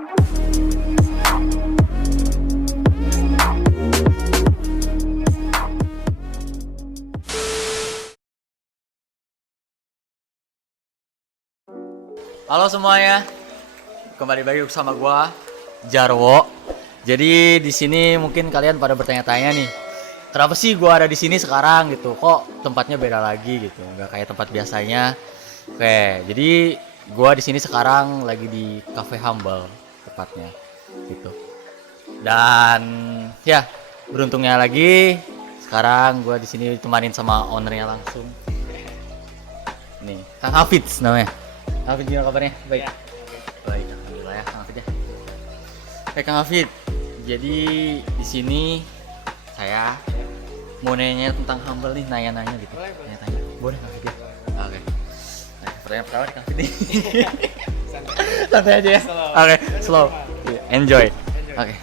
Halo semuanya, kembali lagi bersama gua Jarwo. Jadi di sini mungkin kalian pada bertanya-tanya nih, kenapa sih gua ada di sini sekarang gitu? Kok tempatnya beda lagi gitu? Nggak kayak tempat biasanya. Oke, jadi gua di sini sekarang lagi di Cafe Humble tepatnya gitu. Dan ya, beruntungnya lagi sekarang gua di sini ditemanin sama ownernya langsung. Nih, Kang Hafiz namanya. Hafid, gimana kabarnya? Baik. Baik, alhamdulillah ya, Kang Hafid ya. Kang Hafid, jadi di sini saya mau nanya tentang Humble nih, nanya-nanya gitu. Nanya-tanya. Boleh Kang Hafid ya? Oke. Nah, pertanyaan pertama nih Kang Hafid nih. Santai aja ya. Oke, slow. Enjoy. Oke.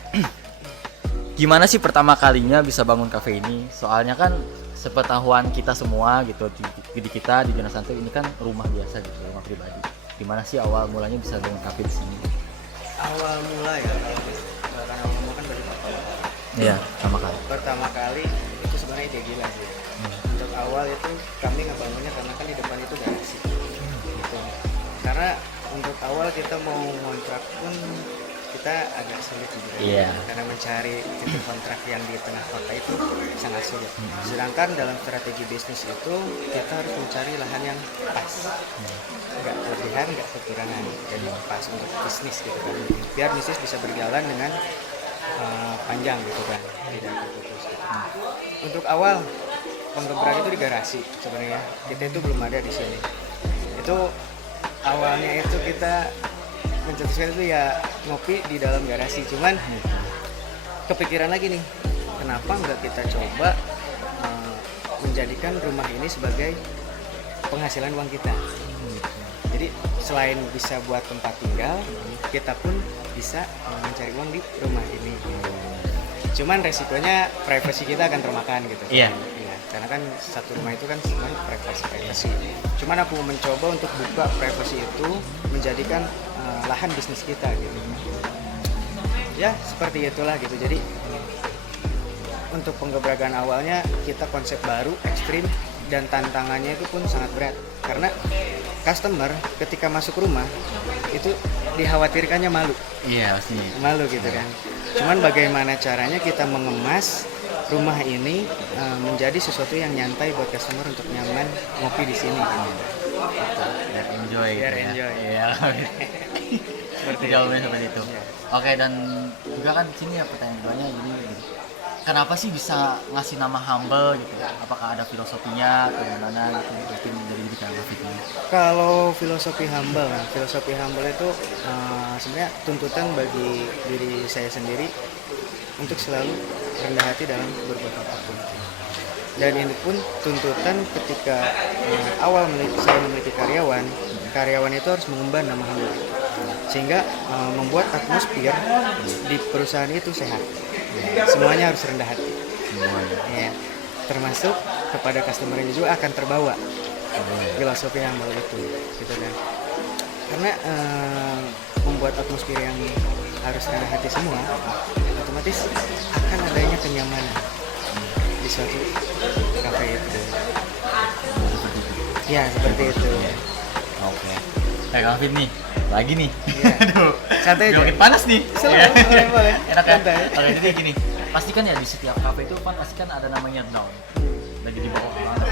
Gimana sih pertama kalinya bisa bangun cafe ini? Soalnya kan sepengetahuan kita semua gitu di kita di Jonas Santai ini kan rumah biasa gitu, rumah pribadi. Gimana sih awal mulanya bisa bangun cafe di sini? Awal mula ya, kalau karena awal mula kan baru pertama kali. Iya, pertama kali. Pertama kali itu sebenarnya ide gila sih. Untuk awal itu kami ngebangunnya karena kan di depan itu garasi. Gitu. Karena untuk awal kita mau ngontrak pun kita agak sulit juga. Iya. Karena mencari titik kontrak yang di tengah kota itu sangat sulit. Sedangkan dalam strategi bisnis itu kita harus mencari lahan yang pas, nggak kelebihan, nggak kekurangan, jadi pas untuk bisnis gitu kan. Biar bisnis bisa berjalan dengan panjang gitu kan, tidak terputus. Untuk awal penggebrak itu di garasi sebenarnya. Kita itu belum ada di sini. Itu awalnya itu kita mencetuskan itu ya ngopi di dalam garasi, cuman kepikiran lagi nih, kenapa nggak kita coba menjadikan rumah ini sebagai penghasilan uang kita. Jadi selain bisa buat tempat tinggal, kita pun bisa mencari uang di rumah ini. Cuman resikonya privasi kita akan termakan gitu. Iya. Karena kan satu rumah itu kan sebenarnya privasi. Cuman aku mencoba untuk buka privasi itu menjadikan lahan bisnis kita gitu. Ya seperti itulah gitu. Jadi untuk penggebrakan awalnya kita konsep baru, ekstrim, dan tantangannya itu pun sangat berat karena customer ketika masuk rumah itu dikhawatirkannya malu. Iya, pastinya. Malu gitu kan. Cuman bagaimana caranya kita mengemas rumah ini menjadi sesuatu yang nyantai buat customer untuk nyaman ngopi di sini. Biar enjoy. Biar gitu enjoy. Ya. Iya. Seperti jawabannya seperti itu. Iya. Oke, dan juga kan sini ya pertanyaan keduanya jadi kenapa sih bisa ngasih nama Humble gitu? Apakah ada filosofinya atau gimana gitu? Mungkin dari Kang Hafid ini. Kalau filosofi humble itu sebenarnya tuntutan bagi diri saya sendiri untuk selalu rendah hati dalam berbuat apapun. Dan ini pun tuntutan ketika saya memiliki karyawan itu harus mengemban nama humble, sehingga membuat atmosfer di perusahaan itu sehat. Semuanya harus rendah hati. Ya, termasuk kepada customer-nya juga akan terbawa filosofi yang humble itu, gitu kan. Karena membuat atmosfer yang harus rendah hati semua, otomatis akan adanya kenyamanan di suatu kafe itu. Ya seperti itu. Oke. Kang Hafid nih, lagi nih. Iya. Aduh, Santai aja. makin panas nih. Selalu, Iya. boleh. Enak ya. Santai. Oke, jadi gini. Pasti kan ya di setiap kafe itu kan pasti kan ada namanya down. Lagi di bawah banget.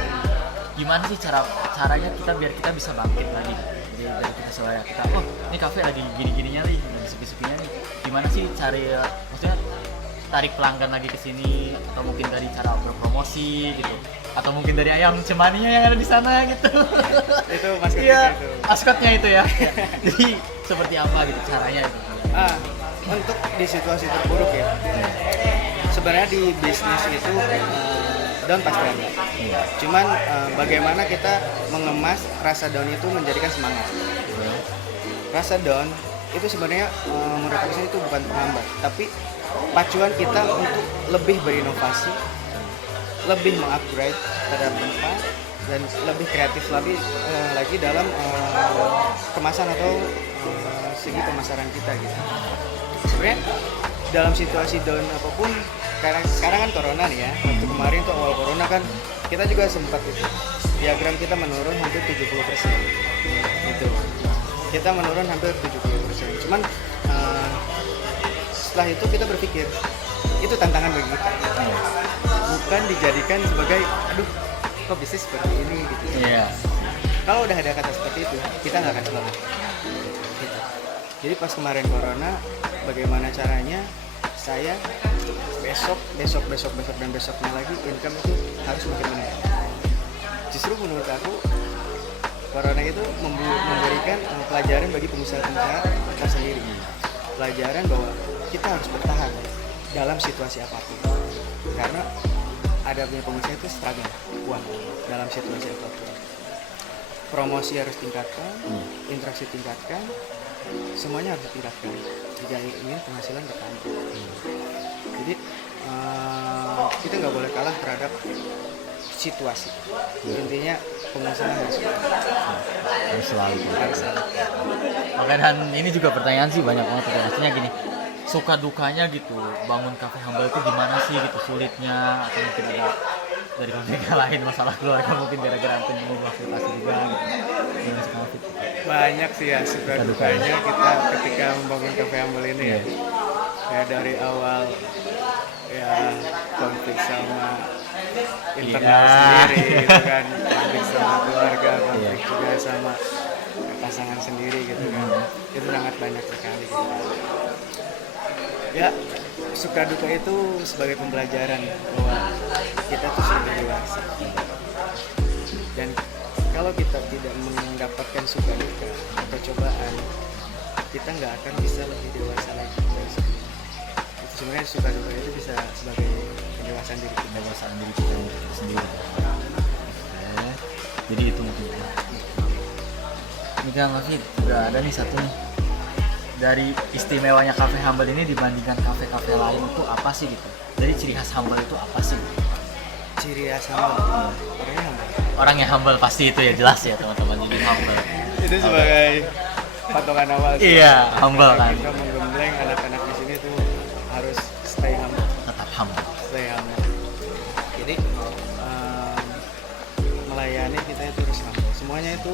Gimana sih caranya kita biar kita bisa bangkit lagi? Jadi dari kita selera kita, oh ini kafe lagi gini-gininya nih, lagi sepi-sepinya nih. Gimana sih maksudnya tarik pelanggan lagi ke sini, atau mungkin dari cara berpromosi gitu, atau mungkin dari ayam cemaninya yang ada di sana gitu. Itu maskotnya Iya, itu. maskotnya itu ya. Jadi seperti apa gitu caranya itu? Untuk di situasi terburuk ya, sebenarnya di bisnis itu down pasti ada. Cuman bagaimana kita mengemas rasa down itu menjadikan semangat. Rasa down itu sebenarnya menurut aku itu bukan penghambat, tapi pacuan kita untuk lebih berinovasi, lebih mengupgrade terhadap tempat, dan lebih kreatif lagi dalam kemasan atau segi pemasaran kita gitu. Sebenarnya dalam situasi down apapun, sekarang kan corona nih ya. Waktu kemarin tuh awal corona kan kita juga sempat itu diagram kita menurun hampir 70%. Gitu. Kita menurun hampir 70%. Cuman setelah itu kita berpikir itu tantangan bagi kita. Bukan dijadikan sebagai aduh kok bisnis seperti ini gitu. Iya. Kalau udah ada kata seperti itu, kita nggak akan semangat. Gitu. Jadi pas kemarin corona, bagaimana caranya saya besok dan besoknya lagi income itu harus makin meningkat. Justru menurut aku corona itu memberikan pelajaran bagi pengusaha-pengusaha kita sendiri. Pelajaran bahwa kita harus bertahan dalam situasi apapun. Karena ada punya pengusaha itu struggle uang dalam situasi apapun. Promosi harus tingkatkan, interaksi tingkatkan, semuanya harus ditingkatkan jika ingin penghasilan bertambah. Jadi kita nggak boleh kalah terhadap situasi. Intinya pengusaha harus Selalu. harus Makanya dan ini juga pertanyaan sih banyak banget maksudnya gini, suka dukanya gitu bangun Cafe Humble itu gimana sih gitu, sulitnya atau mungkin ada dari konflik lain, masalah keluarga mungkin gara-gara antum mengubah aplikasi juga gitu. Gimana sih Kang Fit? banyak sih ya suka dukanya kita ketika membangun Cafe Humble ini ya. Ya dari awal ya konflik sama internal sendiri gitu kan, konflik sama keluarga, konflik juga sama pasangan sendiri gitu kan. Itu sangat banyak sekali gitu kan. Ya suka duka itu sebagai pembelajaran bahwa kita tuh sudah dewasa, dan kalau kita tidak mendapatkan suka duka atau cobaan, kita nggak akan bisa lebih dewasa lagi dari sebelumnya. Itu sebenarnya suka duka itu bisa sebagai pendewasaan diri kita, Sendiri. Oke. Jadi itu mungkin. Ini Kang Fit, udah ada nih satu nih. Dari istimewanya Cafe Humble ini dibandingkan kafe-kafe lain itu apa sih gitu? Jadi ciri khas Humble itu apa sih? ciri khas humble. Orangnya humble. Orang yang humble pasti itu ya, jelas ya teman-teman, jadi humble. Itu sebagai patokan awal sih. Iya, humble kan. Kita menggembleng anak-anak di sini tuh harus stay humble. Tetap humble. Stay humble. Jadi melayani kita itu harus humble. Semuanya itu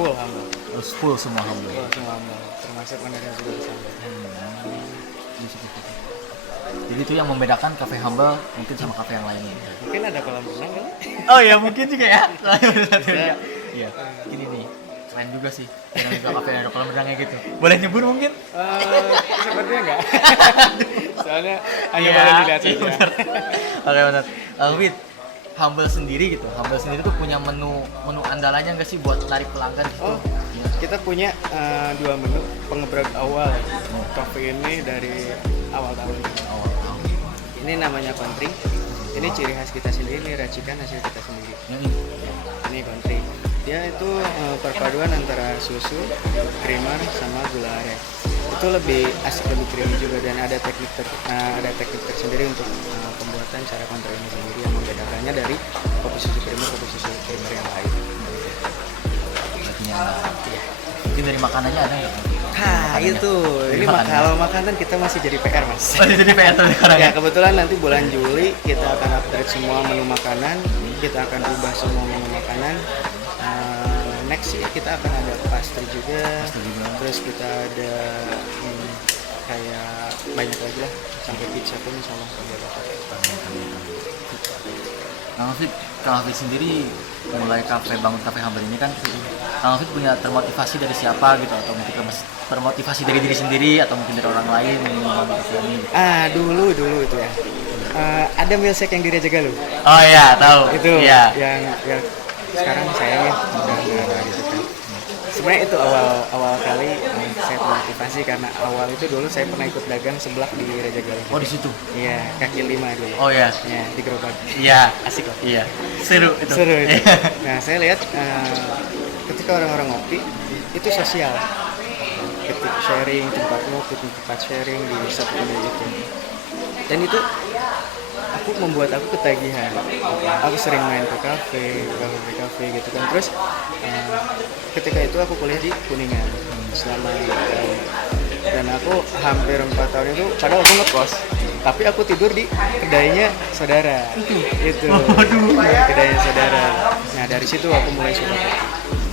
full humble. Terus full semua humble. Full semua humble. Termasuk menerima juga harus humble. Jadi itu yang membedakan Cafe Humble mungkin sama kafe yang lainnya. Mungkin ada kolam renang kan? Oh ya mungkin juga ya. Iya. Ini nih keren juga sih. Yang juga kafe ada kolam renangnya gitu. Boleh nyebut mungkin? Sepertinya enggak. Soalnya hanya Iya, boleh dilihat iya, saja. bener. Oke benar. Wid, Humble sendiri gitu. Humble sendiri tuh punya menu andalannya nggak sih buat tarik pelanggan gitu? Oh, kita punya dua menu pengebrek awal cafe ini dari awal tahun ini. Ini namanya country. Ini ciri khas kita sendiri, ini racikan hasil kita sendiri. Ini country. Dia itu perpaduan antara susu, creamer sama gula aren. Itu lebih asik, lebih creamy juga, dan ada teknik tersendiri untuk pembuatan cara country ini sendiri yang membedakannya dari kopi susu creamer yang lain. Mungkin dari makanannya ada nggak? Itu ini kalau makanan kita masih jadi PR mas. Masih jadi PR tuh sekarang Ya kebetulan nanti bulan Juli kita akan upgrade semua menu makanan, kita akan ubah semua menu makanan. Next ya kita akan ada pastry juga. Terus kita ada kayak banyak lagi lah, sampai pizza pun insyaallah ada. Kang Hafid sendiri mulai bangun Cafe Humble ini kan Kang Hafid punya termotivasi dari siapa gitu, atau mungkin termotivasi dari diri sendiri atau mungkin dari orang lain yang membangun cafe ini? Dulu itu ya. Ada milkshake yang di Raja Galuh. Oh iya, tahu. Itu Iya. yang sekarang sayangnya udah nggak ada gitu kan. Sebenarnya itu awal kali saya termotivasi karena awal itu dulu saya pernah ikut dagang seblak di Raja Galuh. Oh di situ. Iya, kaki 5 dulu. Oh iya. Ya, di gerobak. Iya. Asik loh. Iya. Seru itu. Seru itu. Nah, saya lihat ketika orang-orang ngopi itu sosial. Ketika sharing tempat ngopi, tempat sharing di satu kedai itu. Dan itu membuat aku ketagihan. Aku sering main ke kafe gitu kan. Terus ketika itu aku kuliah di Kuningan. selama 4 tahun. Dan aku hampir 4 tahun itu padahal aku ngekos, tapi aku tidur di kedainya saudara itu. Kedainya saudara. Nah dari situ aku mulai suka kopi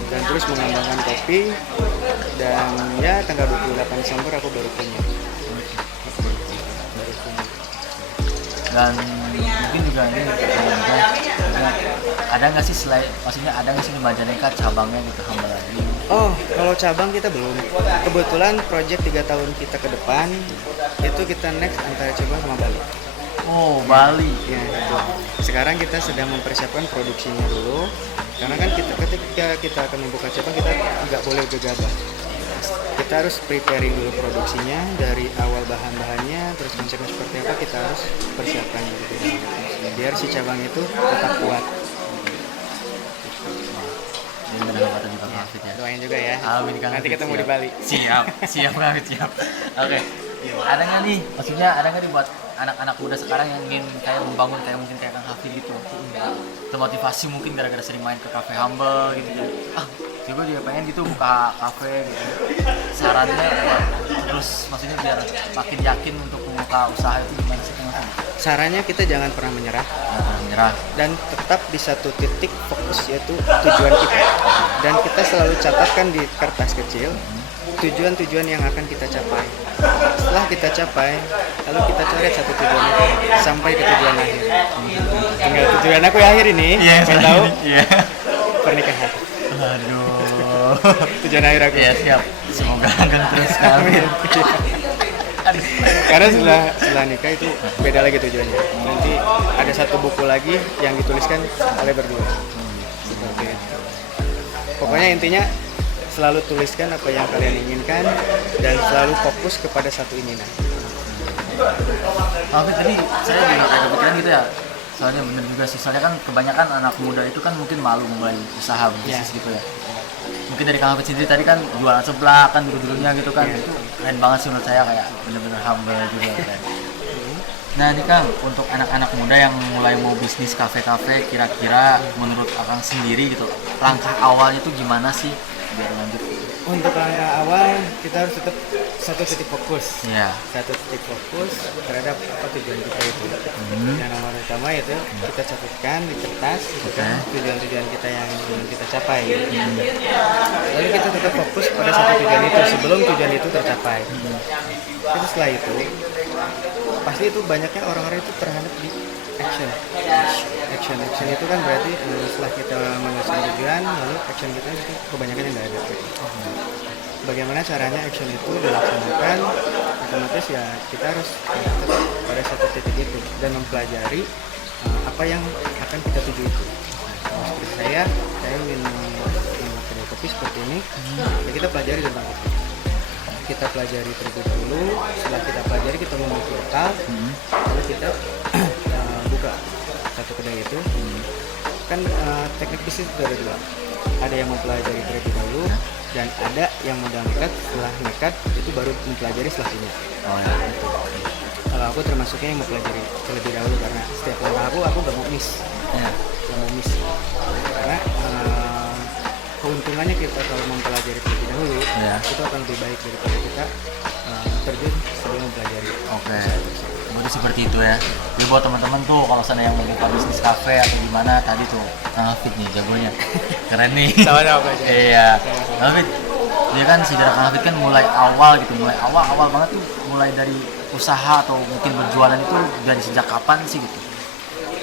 dan terus mengembangkan kopi, dan ya tanggal 28 Desember aku baru punya. Dan mungkin juga ini ada nggak sih selain, maksudnya ada nggak sih di Majalengka cabangnya gitu Humble lagi? Oh, kalau cabang kita belum. Kebetulan project 3 tahun kita ke depan itu kita next antara cabang sama Bali. Oh, Bali. Ya, gitu. Sekarang kita sedang mempersiapkan produksinya dulu, karena kan ketika kita akan membuka cabang kita nggak boleh gegabah. Kita harus preparing dulu produksinya dari awal bahan-bahannya, terus konsepnya seperti apa kita harus persiapkan gitu. Biar si cabang itu tetap kuat. Jadi benar-benar juga Kang Hafid ya. Doain juga ya. Amin Kang Nanti Hafid, ketemu siap. di Bali. Siap Kang Hafid, siap. Oke. Ada nggak nih, maksudnya ada nggak nih buat anak-anak muda sekarang yang ingin kayak membangun kayak mungkin kayak Kang Hafid gitu, termotivasi mungkin gara-gara sering main ke cafe Humble gitu, jadi juga dia pengen gitu buka cafe gitu. Sarannya buat terus maksudnya biar makin yakin untuk membuka usaha itu gimana sih Kang Hafid? Sarannya kita jangan pernah menyerah Menyerah. dan tetap di satu titik fokus, yaitu tujuan kita. Dan kita selalu catatkan di kertas kecil tujuan-tujuan yang akan kita capai. Setelah kita capai, lalu kita coret satu tujuan itu sampai ke tujuan akhir. Tinggal tujuan aku akhir ini, pengen tahu Iya. pernikahan. Aduh. Tujuan akhir aku. Iya siap. Semoga langgeng terus Kang Hafid. Karena setelah nikah itu beda lagi tujuannya. Nanti ada satu buku lagi yang dituliskan oleh berdua. Seperti itu. Pokoknya intinya selalu tuliskan apa yang kalian inginkan dan selalu fokus kepada satu inginan. Tapi tadi saya juga kayak kepikiran gitu ya. Soalnya bener juga sih. Soalnya kan kebanyakan anak muda itu kan mungkin malu mulai usaha bisnis gitu ya. Mungkin dari Kang Hafid sendiri tadi kan jualan seblak kan dulu-dulunya gitu kan. Itu keren banget sih menurut saya, kayak bener-bener humble juga kan. Nah ini Kang, untuk anak-anak muda yang mulai mau bisnis kafe-kafe, kira-kira menurut Akang sendiri gitu, langkah awalnya tuh gimana sih biar lanjut? Untuk langkah awal kita harus tetap satu titik fokus. Iya. Satu titik fokus terhadap apa tujuan kita itu. Yang nomor utama itu kita catatkan di kertas gitu kan, tujuan-tujuan kita yang ingin kita capai. Lalu kita tetap fokus pada satu tujuan itu sebelum tujuan itu tercapai. Jadi setelah itu pasti itu banyaknya orang-orang itu terhadap di action itu kan berarti setelah kita menyusun tujuan, lalu action kita itu kebanyakan yang nggak ada. Bagaimana caranya action itu dilaksanakan? Otomatis ya kita harus tetap pada satu titik itu dan mempelajari apa yang akan kita tuju itu. Seperti saya ingin membuat kedai kopi seperti ini, ya kita pelajari tentang kopi. Kita pelajari terlebih dahulu, setelah kita pelajari kita membuat lokal, lalu kita buka satu kedai itu. Kan teknik bisnis itu ada dua, ada yang mempelajari terlebih dahulu dan ada yang modal nekat, setelah nekat itu baru mempelajari setelah punya. Kalau aku termasuknya yang mempelajari terlebih dahulu, karena setiap langkah aku gak mau miss, karena keuntungannya kita kalau mempelajari terlebih dahulu itu akan lebih baik daripada kita terjun sebelum mempelajari. Berarti seperti itu ya. Jadi buat teman-teman tuh kalau sana yang mau buka bisnis kafe atau gimana, tadi tuh Kang Hafid nih jagonya. Keren nih. Sama-sama aja. Iya. Kang Hafid, dia kan sejarah Kang Hafid kan mulai awal banget tuh, mulai dari usaha atau mungkin berjualan itu dari sejak kapan sih gitu?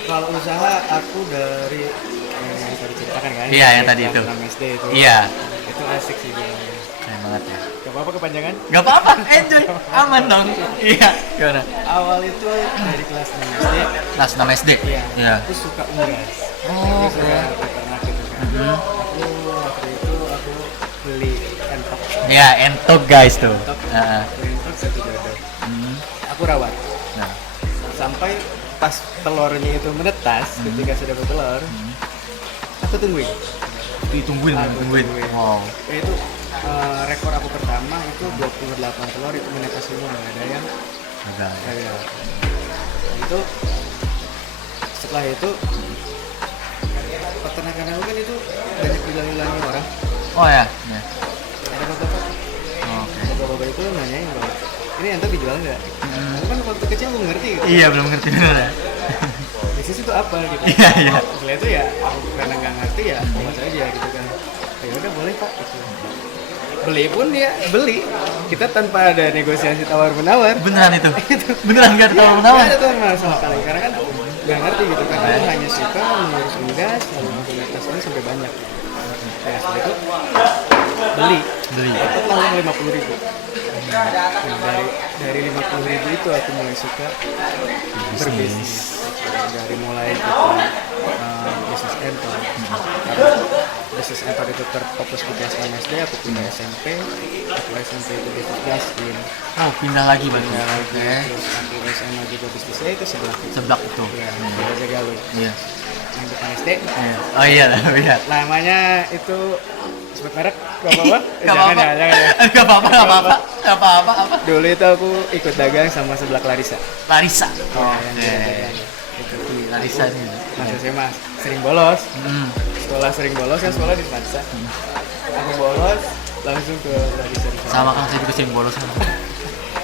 Kalau usaha aku dari yang tadi ceritakan kan? Iya, yang tadi itu. SD itu. Iya. Itu asik sih dia. Keren banget ya. Gak apa-apa kepanjangan? Gak apa-apa, enjoy, aman dong. Iya. Gimana? Awal itu dari kelas 6 SD. Kelas 6 SD. Iya. Aku suka unggas. Jadi suka peternak gitu kan. Aku waktu itu aku beli entok. Iya, entok guys tuh. Beli entok satu jodoh. Aku rawat. Nah. Sampai pas telurnya itu menetas, ketika sudah bertelur, aku tungguin. Ditungguin. Wow. Itu rekor aku pertama itu 28 telur itu menetas semua, nggak ada yang gagal. Itu setelah itu peternakan aku kan itu banyak dilalui orang. Oh ya. Ada bapak coba itu nanyain bahwa ini ente dijual nggak? Karena kan waktu kecil belum ngerti gitu. Iya, belum ngerti bener ya. Bisnis itu apa gitu. Iya, iya. Setelah itu ya aku karena nggak ngerti ya bawa aja gitu kan. Ya udah boleh Pak gitu. Beli pun ya beli. Kita tanpa ada negosiasi tawar menawar. Beneran itu. Beneran nggak tahu kenapa. Nggak ada tuh mas sama sekali karena kan nggak ngerti gitu karena aku hanya suka mengurus unggas lalu menggunakan ini sampai banyak. Ya setelah itu beli dapat langsung 50.000. Nah, dari 50.000 itu aku mulai suka berbisnis dari mulai kita bisnis entor karena bisnis entor itu terfokus di kelas 6 SD aku pindah SMP aku SMP itu bisnis gasin Oh, pindah lagi Bang. pindah lagi Oke. terus aku SMA juga bisnisnya itu Seblak itu. ya Raja Galuh Iya. yang depan SD Iya. Oh iya, iya. namanya itu sebut merek gak apa-apa? Gak apa-apa. Jangan ya. Gak apa-apa, gak apa-apa. Gak apa-apa, apa? Dulu itu aku ikut dagang sama sebelah Larissa. Larissa. Yang dia Oke. dagang. Itu. Larissa ini. Mas SMA sering bolos. Hmm. Sekolah sering bolos kan sekolah di Larissa. Aku bolos langsung ke Larissa di sana. Sama kan saya juga sering bolos.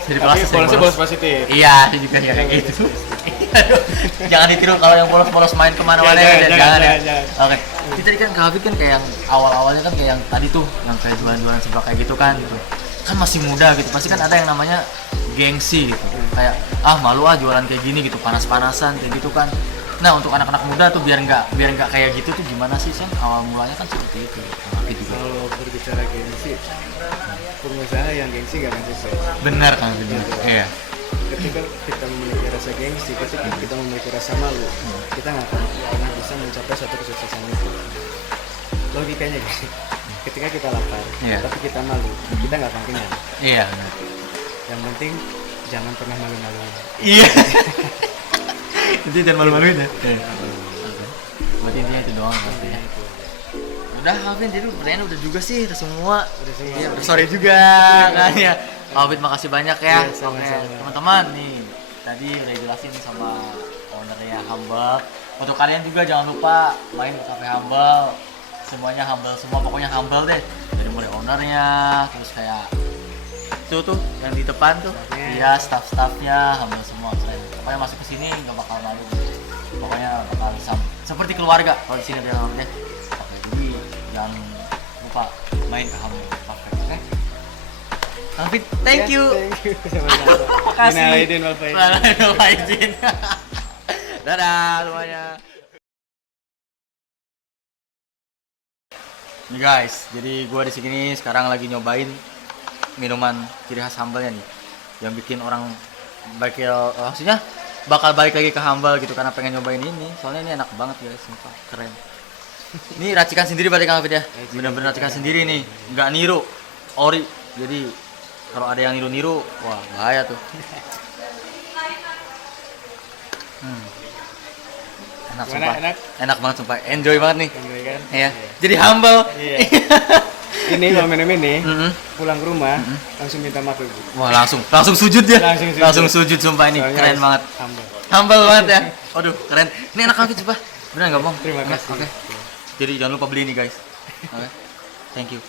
Jadi Tapi bolosnya bolos positif. Iya, saya juga kayak gitu. Aduh, jangan ditiru kalau yang bolos-bolos main kemana-mana Ya, jangan, ya. jangan. Oke. Kita tadi kan Kak Hafid kan kayak yang awal-awalnya kan kayak yang tadi tuh, yang kayak jualan-jualan seblak kayak gitu kan gitu. Kan masih muda gitu, pasti kan ada yang namanya gengsi gitu. Kayak malu jualan kayak gini gitu, panas-panasan kayak gitu kan. Nah, untuk anak-anak muda tuh biar nggak kayak gitu tuh gimana sih, Sam? Awal mulanya kan seperti itu. Kak Hafid juga. Kalau berbicara gengsi, pengusaha yang gengsi gak akan sukses. Benar kan benar. Iya. Ketika kita memiliki rasa gengsi, ketika kita memiliki rasa malu, kita nggak akan pernah bisa mencapai suatu kesuksesan itu. Logikanya gitu. Ketika kita lapar, Iya. tapi kita malu, kita nggak akan kenyang. Iya, benar. Yang penting jangan pernah malu-maluin. Iya. Jadi jangan malu-maluin ya. Berarti intinya itu doang pasti ya. Udah Hafid, jadi pertanyaan udah juga sih, udah semua. Udah semua. Iya, udah sore juga kan ya. Hafid makasih banyak ya. Iya, sama-sama. Oke, teman-teman nih. Tadi udah jelasin sama ownernya Humble. Untuk kalian juga jangan lupa main ke cafe Humble. Semuanya Humble semua, pokoknya Humble deh. Dari mulai ownernya, terus kayak itu tuh yang di depan tuh. Iya, staff-staffnya Humble semua keren. Pokoknya masuk ke sini nggak bakal malu. Pokoknya bakal seperti keluarga kalau di sini dia namanya. Oke, jadi jangan lupa main ke Humble Cafe. Oke. Hafid, thank you. Thank you. Sama-sama. Makasih. Minal aidin wal faizin. Minal aidin wal faizin. Dadah semuanya. Nih guys, jadi gua di sini sekarang lagi nyobain minuman ciri khas Humble-nya nih, yang bikin orang maksudnya bakal balik lagi ke Humble gitu karena pengen nyobain ini. Soalnya ini enak banget guys, sumpah keren. Ini racikan sendiri berarti Kang Hafid ya? Bener-bener racikan sendiri nih, nggak niru, ori. Jadi kalau ada yang niru-niru, wah bahaya tuh. Enak Gimana, sumpah. enak? Enak banget sumpah. Enjoy banget nih. Enjoy kan? Iya. Jadi humble. Iya. Ini kalau minum ini Mm-mm. pulang ke rumah langsung minta maaf ibu. Wah, langsung sujud ya. Langsung sujud. Langsung sujud sumpah ini. Soalnya Keren harus banget. humble. Humble banget ya. Waduh, keren. Ini enak banget sumpah. Beneran enggak bohong? Terima Enak, kasih. Oke. Jadi jangan lupa beli ini guys. Oke. Thank you.